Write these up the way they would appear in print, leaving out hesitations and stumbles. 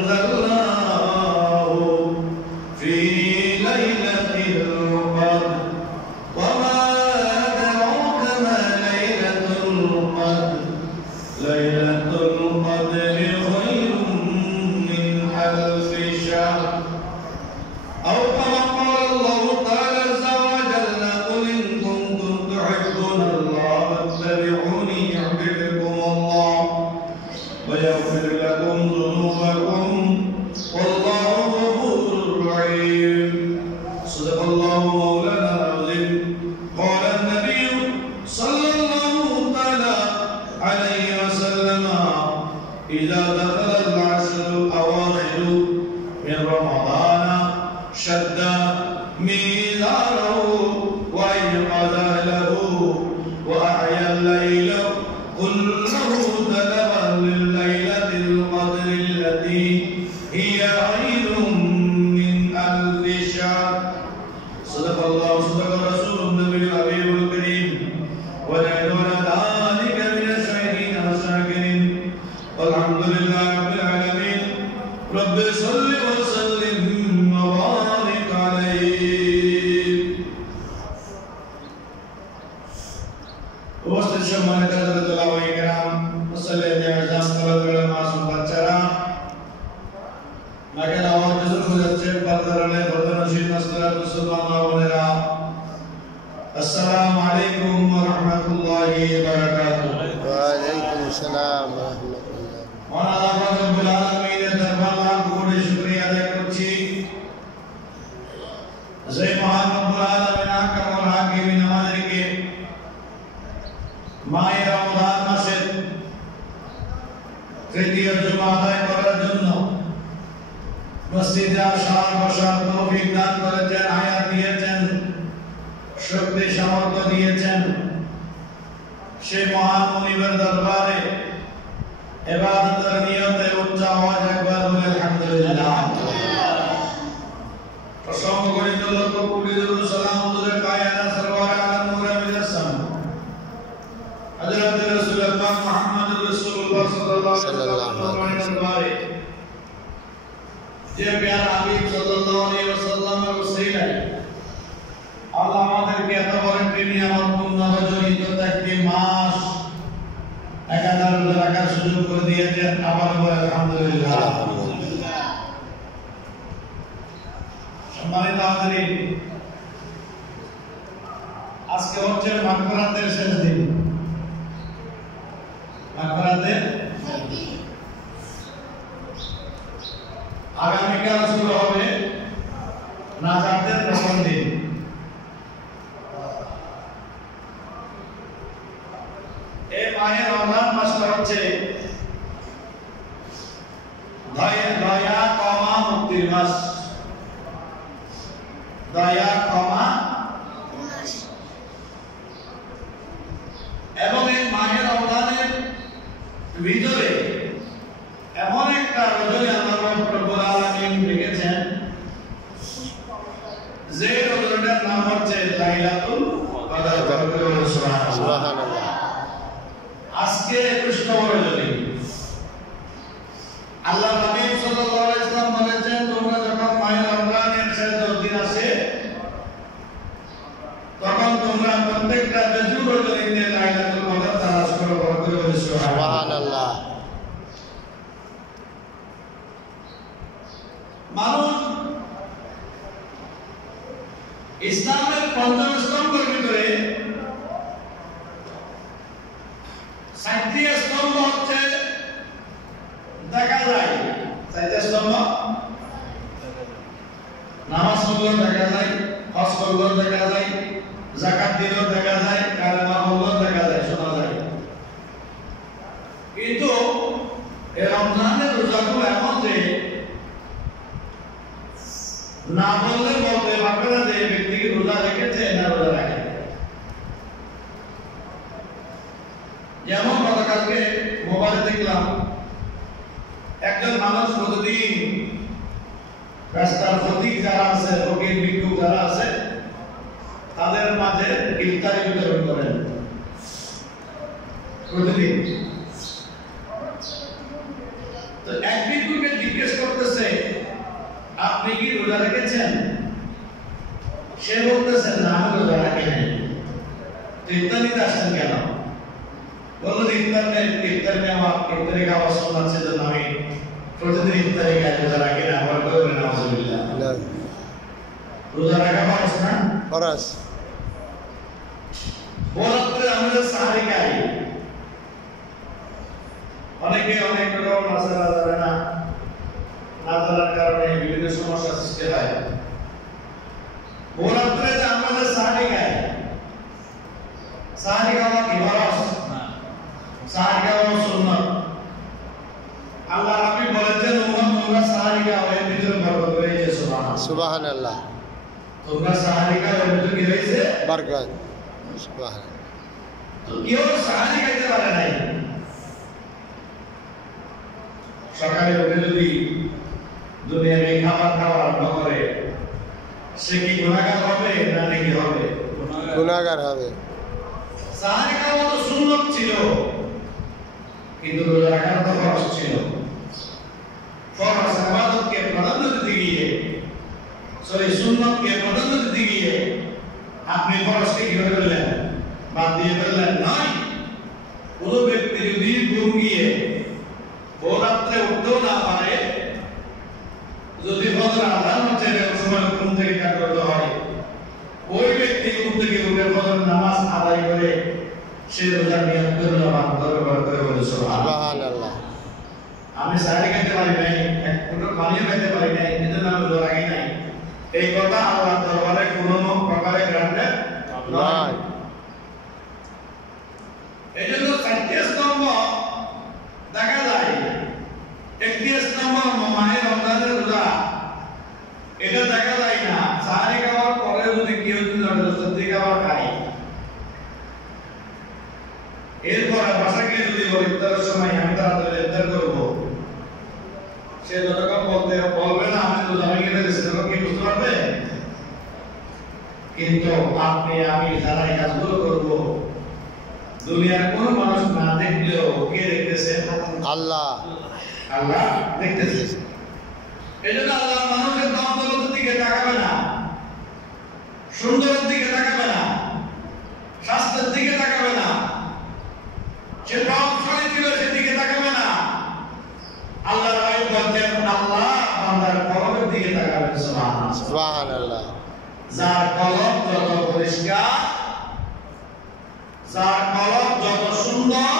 أنزلناه في ليلة القدر وما أدراك ما ليلة القدر ليلة القدر خير من ألف شهر أو كما قال الله تعالى عز وجل قل إن كنتم تحبون الله فاتبعوني يحببكم الله ويغفر لكم ذنوبكم والله غفور رحيم صدق الله مولانا العظيم قال النبي صلى الله تعالى عليه وسلم إذا دخل العشر الأواخر من رمضان شد ميزاره وأيقظ أهله وأحيا الليل كله طلبا لليلة القدر التي هي خير من ألف شهر صدق الله صدق رسول النبي الحبيب الكريم ونحن على ذلك من الشاهدين والشاكرين والحمد لله رب العالمين رب صل وسلم وبارك عليه উপস্থিত সম্মানিত ওলামায়ে কেরাম মুসল্লিয়ানে আযম তলবে মাসুম বাচ্চারা মাইকের আওয়াজ জোরে হয়ে যাচ্ছে পর্দারানে বর্ধনশীল মাসলাত মুসলমান বোনেরা আসসালামু আলাইকুম ওয়া রাহমাতুল্লাহি ওয়া বারাকাতুহু ওয়া আলাইকুম আসসালাম ওয়া রাহমাতুল্লাহ মহান আল্লাহ রাব্বুল আলামিনের দরবার লাখ কোটি শুকরিয়া আদায় করছি যে মহান রব্বুল আলামিন আকামুল হাকিমিন আমাদেরকে মাহে রমজান মাসের তৃতীয় জুমা আদায় করার জন্য মসজিদে আসার বসার তৌফিক দান করেছেন, হায়াত দিয়েছেন, শক্তি সামর্থ্য দিয়েছেন। সেই মহান মুনিবের দরবারে ইবাদতের নিয়তে উচ্চ আওয়াজ একবার বলে আলহামদুলিল্লাহ। প্রসঙ্গ করিত লক্ষ কোটি দরুদ সালাম হুজুরে কায়নাত সরওয়ার আলম নূরে মুজাসসাম হযরত রাসূলুল্লাহ মুহাম্মদুর রাসূলুল্লাহ সাল্লাল্লাহু আলাইহি ওয়াসাল্লাম যে প্যারা হাবিব সাল্লাল্লাহু আলাইহি ওয়াসাল্লামের ওসিলায় আল্লাহ আমাদেরকে এত বড় একটি নিয়ামত পূর্ণ রজনীত একটি মাস একাধারে রোজা রাখার সুযোগ করে দিয়েছেন। আবার বলে আলহামদুলিল্লাহ। সম্মানিত হাজিরিন, আজকে হচ্ছে মাগফিরাতের শেষ দিন। মাগফিরাতের আগামীকাল শুরু হবে নাজাতের প্রথম দিন। এই মাহে রমজান মাসটা হচ্ছে দয়া ক্ষমা মুক্তির মাস। দয়া ক্ষমা এবং এই মাহে রমজানের ভিতরে এমন একটা রজনী আল্লাহ রব্বুল আলামিন রেখেছেন যে রজনীটার নাম হচ্ছে লাইলাতুল কদর। সুবহানাল্লাহ। আজকে 21তম রজনী। আল্লাহ নবী সাল্লাল্লাহু আলাইহি ওয়াসাল্লাম বলেছেন, তোমরা যখন মাহে রমজানের শেষ 10 দিন আসে তখন তোমরা প্রত্যেকটা বেজুর রজনীতে লাইলাতুল কদর তালাশ করো। সুবহানাল্লাহ। মানুষ ইসলামের পঞ্চম স্তম্ভের ভিতরে 7টি স্তম্ভ হচ্ছে দেখা যায়। 7টা স্তম্ভ নামাজ পড়লেও দেখা যায়, হজ করলেও দেখা যায়, যাকাত দিলেও দেখা যায়, কালেমা পড়লেও দেখা যায়, শোনা যায়। কিন্তু এই রমজানের রোজাগুলো এমন যে না বললে বলতে পারবে না যে ব্যক্তি কি রোজা রেখেছে না রোজা রাখে। যেমন গতকালকে মোবাইলে দেখলাম একজন মানুষ প্রতিদিন রাস্তার ফকির যারা আছে, ফকির ভিক্ষুক যারা আছে, তাদের মাঝে ইফতারি বিতরণ করেন প্রতিদিন। তো এক ভিক্ষুকে জিজ্ঞেস করতেছে আপনি কি রোজা রেখেছেন? সে বলতেছে না আমি রোজা রাখি নাই। তো ইফতার নিতে আসছেন কেন? বলল ইফতার নেওয়া ইফতারি খাওয়া সুন্নাত সেজন্য আমি প্রতিদিন ইফতারি খাই, রোজা রাখি না। আমার বলবেন নাউজুবিল্লাহ, রোজা রাখা ফরজ না? ফরজ। বলার পরে আমরা সাহারি খাই। অনেকে অনেক রকম মাসালা জানে না, না জানার কারণে বিভিন্ন সমস্যা সৃষ্টি হয়। বলার পরে যে আমরা সাহারি খাই, সাহারি খাওয়া কি ফরজ? সাহারি খাওয়া সুন্নাত। আল্লাহ রাব্বি বলেছেন উম্মত তোমরা সাহারি খাও, এর ভিতরে বরকত রয়েছে। সুবহানাল্লাহ সুবহানাল্লাহ। তোমরা সাহারি খাও, এর ভিতরে কি রয়েছে? বরকত। সুবহানাল্লাহ। তো কেউ সাহারি খাইতে পারে নাই। সকালে উঠে যদি দুনিয়ার এই খাবার খাওয়া আরম্ভ করে সে কি গুনাহগার হবে না নেকি হবে? গুনাহগার হবে। সাহারি খাওয়া তো সুন্নাত ছিল, কিন্তু রোজা রাখা তো ফরজ ছিল। ফরজ ইবাদতকে প্রাধান্য দিতে গিয়ে সুন্নাতকে প্রাধান্য দিতে গিয়ে আপনি ফরজকে কি করে ফেললেন? বাদ দিয়ে ফেললেন। নয়, কোন ব্যক্তি যদি ঘুম গিয়ে ভোররাত্রে উঠতেও না পারে, যদি ফজর আযান হচ্ছে এরকম সময় ঘুম থেকে জাগ্রত হয়, ওই ব্যক্তি ঘুম থেকে উঠে ফজর নামাজ আদায় করে সে রোজার নিয়ত করে নামাজ করে বলে সুবহানাল্লাহ। আমি সাহারি খেতে পারি নাই, এক ফুটো পানিও খেতে পারি নাই, এজন্য আমি রোজা রাখি নাই, এই কথা আল্লাহর দরবারে কোনো প্রকারে গ্রান্টেড নয়। এজন্য চারটি স্তম্ভ দেখা যায়। একটি স্তম্ভ মাহে রমজানের রোজা, এটা দেখা যায় না। সাহারি খাওয়ার পরে যদি কেউ যদি খাবার খায়, এরপর বাসাকে যদি ইফতারের সময় আমি তাড়াতাড়ি ইফতার করবো, সে যতক্ষণ বলবে না আমি তো জানি কেটে দিচ্ছি, তখন কি বুঝতে পারবে? কিন্তু আপনি আমি যারা এই কাজগুলো করবো, দুনিয়ার কোন মানুষ না দেখলেও কে দেখতেছে? আল্লাহ। আল্লাহ দেখতেছে। এজন্য আল্লাহ মানুষের দাম দৌলতের দিকে তাকাবে না, সুন্দরের দিকে তাকাবে না, স্বাস্থ্যের দিকে তাকাবে না, সে প্রভাবশালী ছিল সেদিকে তাকাবে না। আল্লাহ রাব্বি বলেন আল্লাহ বান্দার কলবের দিকে তাকাবেন। সুবহানাল্লাহ। যার কলব যত পরিষ্কার, যার কলব যত সুন্দর,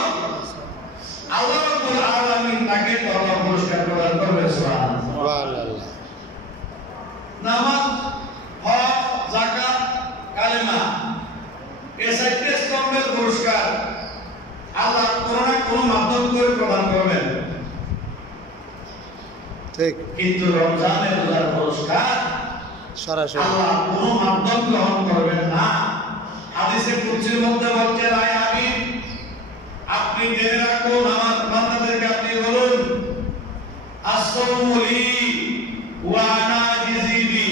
আল্লাহ রাব্বুল আলামিন তাকে তত পুরস্কার প্রদান করবেন। সুবহানাল্লাহ। নামাজ, হজ, যাকাত, কালেমা, এই চারটি স্তম্ভের পুরস্কার আল্লাহ কোন না কোন মাধ্যম করে প্রদান করবেন। ঠিক। কিন্তু রমজানের রোজার পুরস্কার সরাসরি আল্লাহ কোন মাধ্যম গ্রহণ করবেন না। হাদিসে কুদসির মধ্যে বলছেন আয় আমিন, আপনি জেনে রাখুন আমার বান্দাদেরকে আপনি বলুন আসসালামু লি ওয়া আনা আজিজি বি,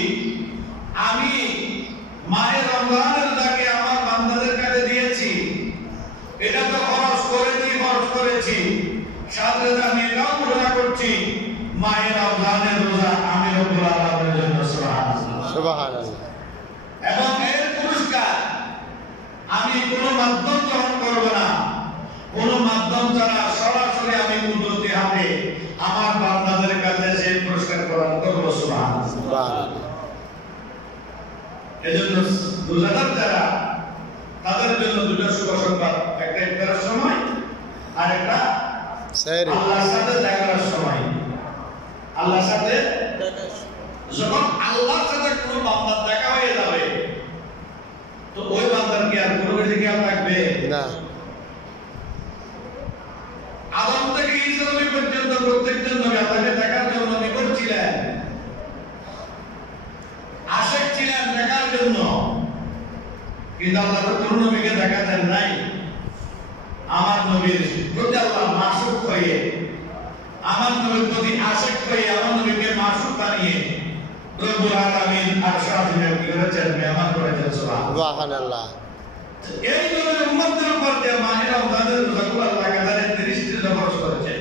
আমি মাহে রমজানের রোজাকে আমার বান্দাদের কাছে দিয়েছি। এটা তো খরচ করেছি, সাথে আমি এটাও ঘোষণা করছি মাহে রমজানের রোজা আমি রব্বুল আলামিনের জন্য। সুবহানাল্লাহ। এবং এর পুরস্কার আমি কোনো মাধ্যম গ্রহণ করব না, কোনো মাধ্যম ছাড়া সরাসরি আমি কুদরতি হাতে আমার বান্দাদের কাছে সেই পুরস্কার প্রদান করব। সুবহানাল্লাহ। এজন্য রোজাদার যারা, তাদের জন্য দুটো শুভ সংবাদ, একটা ইফতারের সময় আর একটা আল্লাহর সাথে দেখার সময়। আল্লাহর সাথে যখন আল্লাহর সাথে কোনো বান্দার দেখা হয়ে যাবে, তো ওই বান্দার কি আর কোনো কিছু খেয়াল থাকবে না? আদম থেকে ঈসা নবী পর্যন্ত প্রত্যেকজন নবী আল্লাহকে দেখার জন্য নিকট ছিলেন, আশিক ছিলেন দেখার জন্য, কিন্তু আল্লাহ কোন নবীকে দেখা দেন নাই। আমার নবীর প্রতি আল্লাহ মাসুক হয়ে, আমার নবীর প্রতি আশিক হয়ে, আমার নবীকে মাসুক বানিয়ে রব্বুল আলামিন আরশ আজিমে কি করেছেন? মেহমান করেছেন। সুবহানাল্লাহ। এই নবীর উম্মতদের উপর যে মাহে রমজানের রোজাগুলো আল্লাহ কাছে 30 দিন খরচ করেছেন,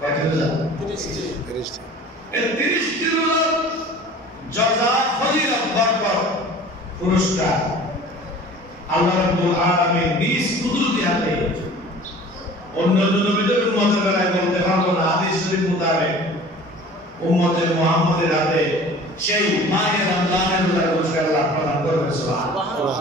ফেরেশতা এই 30টি হলো জাযা ফজিলত বরকত পুরস্কার আল্লাহ রাব্বুল আলামিন নিজ কুদরতি হাতে অন্য নবীদের উম্মতের বেলায় বলতে পারবো না হাদিস শরীফ মোতাবেক উম্মতে মুহাম্মাদের হাতে সেই মাহে রমজানের পুরস্কার আল্লাহ প্রদান করবে সুবহানাল্লাহ।